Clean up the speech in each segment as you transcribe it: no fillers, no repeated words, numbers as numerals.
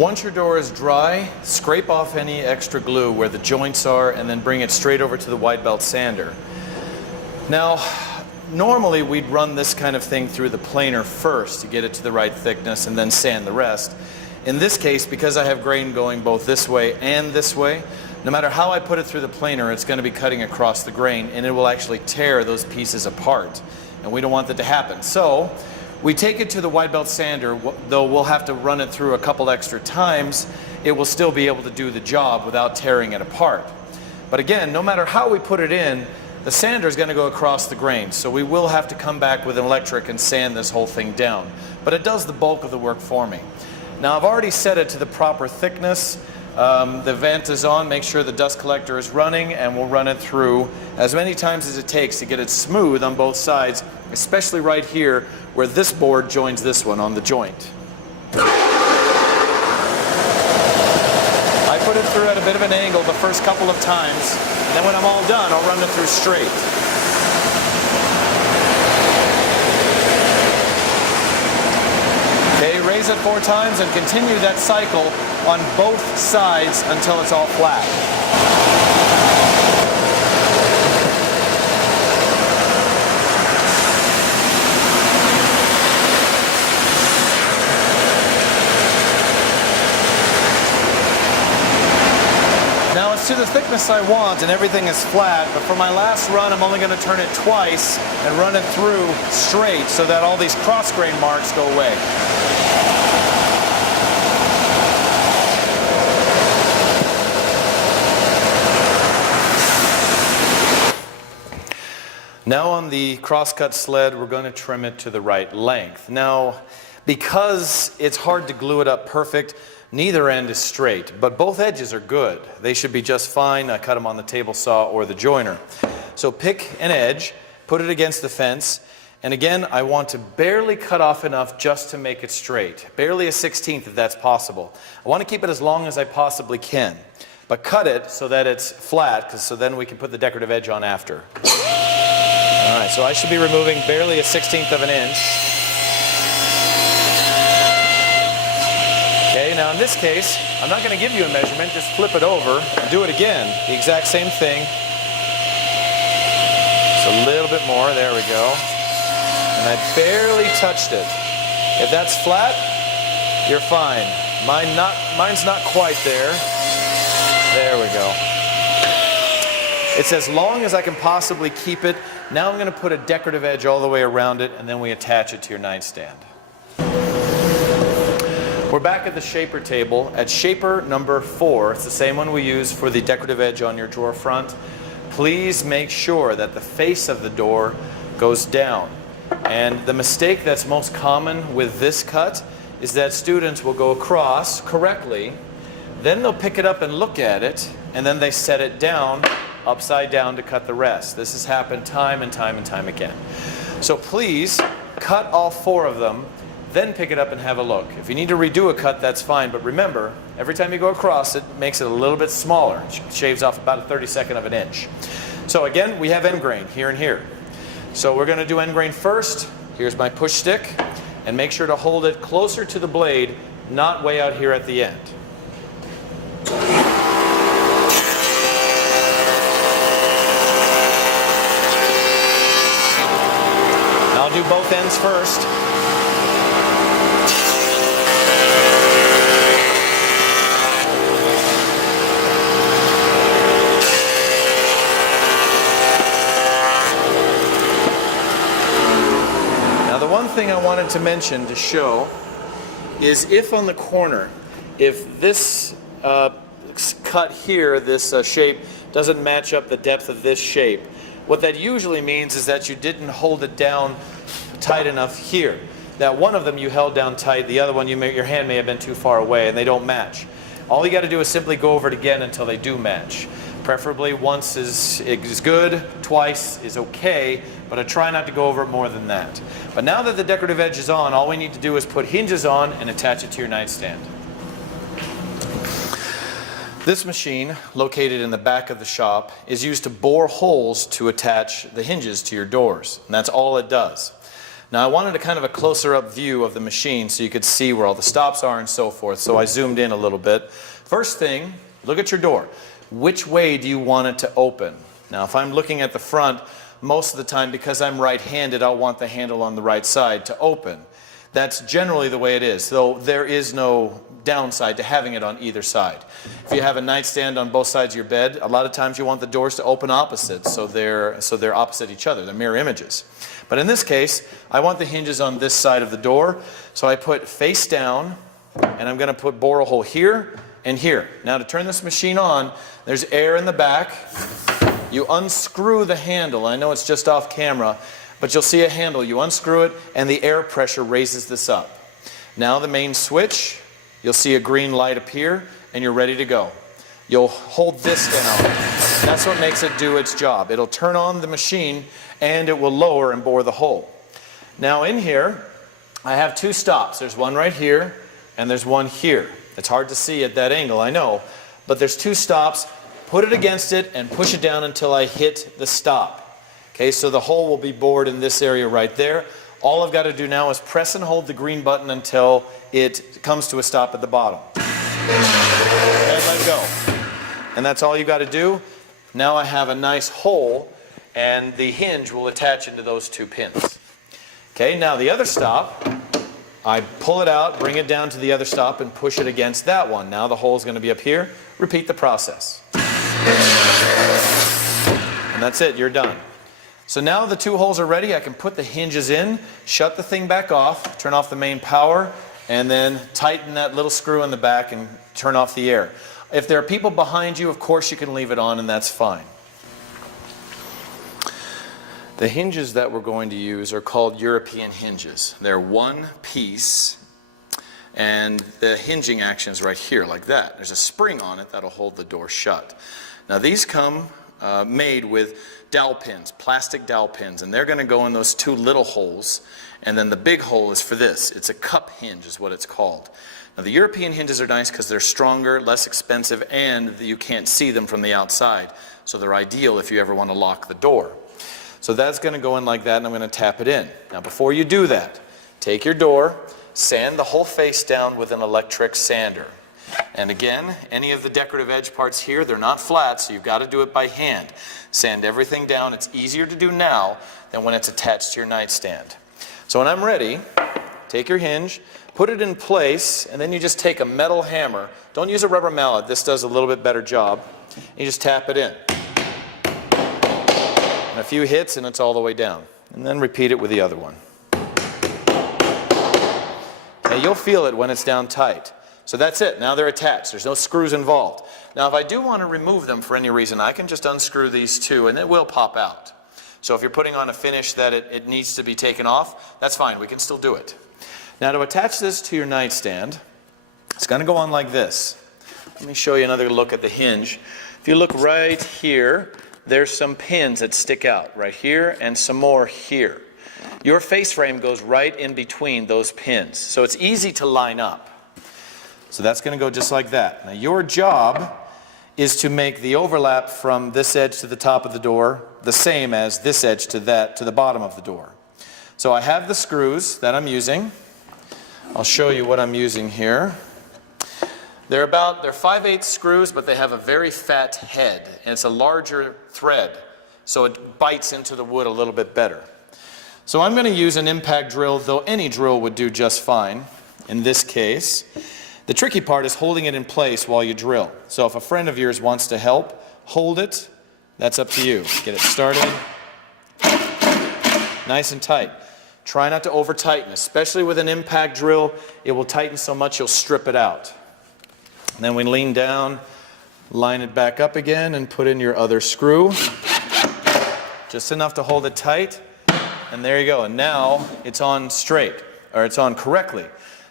Once your door is dry, scrape off any extra glue where the joints are and then bring it straight over to the white belt sander. Now, normally we'd run this kind of thing through the planer first to get it to the right thickness and then sand the rest. In this case, because I have grain going both this way and this way, no matter how I put it through the planer, it's going to be cutting across the grain and it will actually tear those pieces apart. And we don't want that to happen. So we take it to the white belt sander, though we'll have to run it through a couple extra times, it will still be able to do the job without tearing it apart. But again, no matter how we put it in, the sander is going to go across the grain, so we will have to come back with an electric and sand this whole thing down. But it does the bulk of the work for me. Now I've already set it to the proper thickness. The vent is on, make sure the dust collector is running, and we'll run it through as many times as it takes to get it smooth on both sides, especially right here where this board joins this one on the joint. I put it through at a bit of an angle the first couple of times, and then when I'm all done, I'll run it through straight. Okay, raise it 4 times and continue that cycle on both sides until it's all flat. Now it's to the thickness I want and everything is flat, but for my last run I'm only going to turn it twice and run it through straight so that all these cross grain marks go away. Now on the crosscut sled, we're going to trim it to the right length. Now, because it's hard to glue it up perfect, neither end is straight, but both edges are good. They should be just fine. I cut them on the table saw or the joiner. So pick an edge, put it against the fence, and again, I want to barely cut off enough just to make it straight. Barely a 1/16 if that's possible. I want to keep it as long as I possibly can, but cut it so that it's flat, so then we can put the decorative edge on after. Alright, so I should be removing barely a 1/16 of an inch. Okay, now in this case, I'm not going to give you a measurement, just flip it over and do it again. The exact same thing. Just a little bit more, there we go. And I barely touched it. If that's flat, you're fine. Mine's not quite there. There we go. It's as long as I can possibly keep it. Now I'm going to put a decorative edge all the way around it, and then we attach it to your nightstand. We're back at the shaper table at shaper number 4. It's the same one we use for the decorative edge on your drawer front. Please make sure that the face of the door goes down. And the mistake that's most common with this cut is that students will go across correctly, then they'll pick it up and look at it, and then they set it down upside down to cut the rest. This has happened time and time and time again. So please cut all 4 of them, then pick it up and have a look. If you need to redo a cut, that's fine, but remember, every time you go across it makes it a little bit smaller. It shaves off about a 32nd of an inch. So again, we have end grain here and here. So we're going to do end grain first. Here's my push stick, and make sure to hold it closer to the blade, not way out here at the end. I'll do both ends first. Now the one thing I wanted to mention to show is if on the corner, if this cut here, this shape, doesn't match up the depth of this shape, what that usually means is that you didn't hold it down tight enough here. That one of them you held down tight, the other one your hand may have been too far away and they don't match. All you got to do is simply go over it again until they do match. Preferably once is good, twice is okay, but I try not to go over it more than that. But now that the decorative edge is on, all we need to do is put hinges on and attach it to your nightstand. This machine, located in the back of the shop, is used to bore holes to attach the hinges to your doors, and that's all it does. Now I wanted a kind of a closer up view of the machine so you could see where all the stops are and so forth, so I zoomed in a little bit. First thing, look at your door. Which way do you want it to open? Now if I'm looking at the front, most of the time, because I'm right-handed, I'll want the handle on the right side to open. That's generally the way it is, though there is no downside to having it on either side. If you have a nightstand on both sides of your bed, a lot of times you want the doors to open opposite, so they're opposite each other, they're mirror images. But in this case, I want the hinges on this side of the door, so I put face down, and I'm going to bore a hole here and here. Now to turn this machine on, there's air in the back. You unscrew the handle. I know it's just off camera, but you'll see a handle. You unscrew it, and the air pressure raises this up. Now the main switch, you'll see a green light appear, and you're ready to go. You'll hold this down. That's what makes it do its job. It'll turn on the machine, and it will lower and bore the hole. Now in here, I have two stops. There's one right here, and there's one here. It's hard to see at that angle, I know, but there's two stops. Put it against it and push it down until I hit the stop. Okay, so the hole will be bored in this area right there. All I've got to do now is press and hold the green button until it comes to a stop at the bottom. And let go. And that's all you got to do. Now I have a nice hole, and the hinge will attach into those two pins. Okay, now the other stop, I pull it out, bring it down to the other stop, and push it against that one. Now the hole is going to be up here. Repeat the process. And that's it, you're done. So now the two holes are ready. I can put the hinges in, shut the thing back off, turn off the main power, and then tighten that little screw in the back and turn off the air. If there are people behind you, of course you can leave it on, and that's fine. The hinges that we're going to use are called European hinges. They're one piece, and the hinging action is right here, like that. There's a spring on it that'll hold the door shut. Now these come made with dowel pins, plastic dowel pins, and they're going to go in those two little holes, and then the big hole is for this. It's a cup hinge is what it's called. Now the European hinges are nice because they're stronger, less expensive, and you can't see them from the outside, so they're ideal if you ever want to lock the door. So that's going to go in like that, and I'm going to tap it in. Now before you do that, take your door, sand the whole face down with an electric sander. And again, any of the decorative edge parts here, they're not flat, so you've got to do it by hand. Sand everything down. It's easier to do now than when it's attached to your nightstand. So when I'm ready, take your hinge, put it in place, and then you just take a metal hammer. Don't use a rubber mallet. This does a little bit better job. You just tap it in. And a few hits, and it's all the way down. And then repeat it with the other one. Now you'll feel it when it's down tight. So that's it. Now they're attached. There's no screws involved. Now if I do want to remove them for any reason, I can just unscrew these two and it will pop out. So if you're putting on a finish that it needs to be taken off, that's fine. We can still do it. Now to attach this to your nightstand, it's going to go on like this. Let me show you another look at the hinge. If you look right here, there's some pins that stick out right here and some more here. Your face frame goes right in between those pins, so it's easy to line up. So that's going to go just like that. Now your job is to make the overlap from this edge to the top of the door the same as this edge to the bottom of the door. So I have the screws that I'm using. I'll show you what I'm using here. They're 5/8 screws, but they have a very fat head, and it's a larger thread, so it bites into the wood a little bit better. So I'm going to use an impact drill, though any drill would do just fine in this case. The tricky part is holding it in place while you drill. So if a friend of yours wants to help, hold it. That's up to you. Get it started. Nice and tight. Try not to over tighten, especially with an impact drill. It will tighten so much you'll strip it out. And then we lean down, line it back up again, and put in your other screw. Just enough to hold it tight. And there you go. And now it's on straight, or it's on correctly.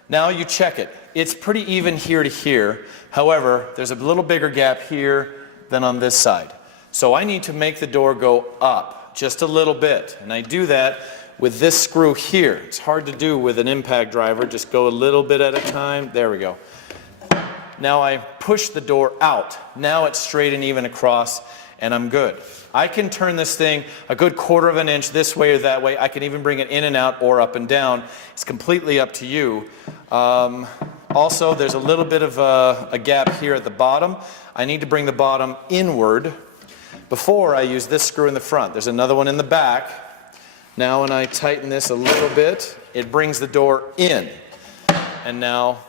Now you check it. It's pretty even here to here. However, there's a little bigger gap here than on this side. So I need to make the door go up just a little bit. And I do that with this screw here. It's hard to do with an impact driver. Just go a little bit at a time. There we go. Now I push the door out. Now it's straight and even across. and I'm good. I can turn this thing a good 1/4 of an inch this way or that way. I can even bring it in and out or up and down. It's completely up to you. Also, there's a little bit of a gap here at the bottom. I need to bring the bottom inward before I use this screw in the front. There's another one in the back. Now when I tighten this a little bit, it brings the door in. And now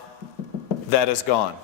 that is gone.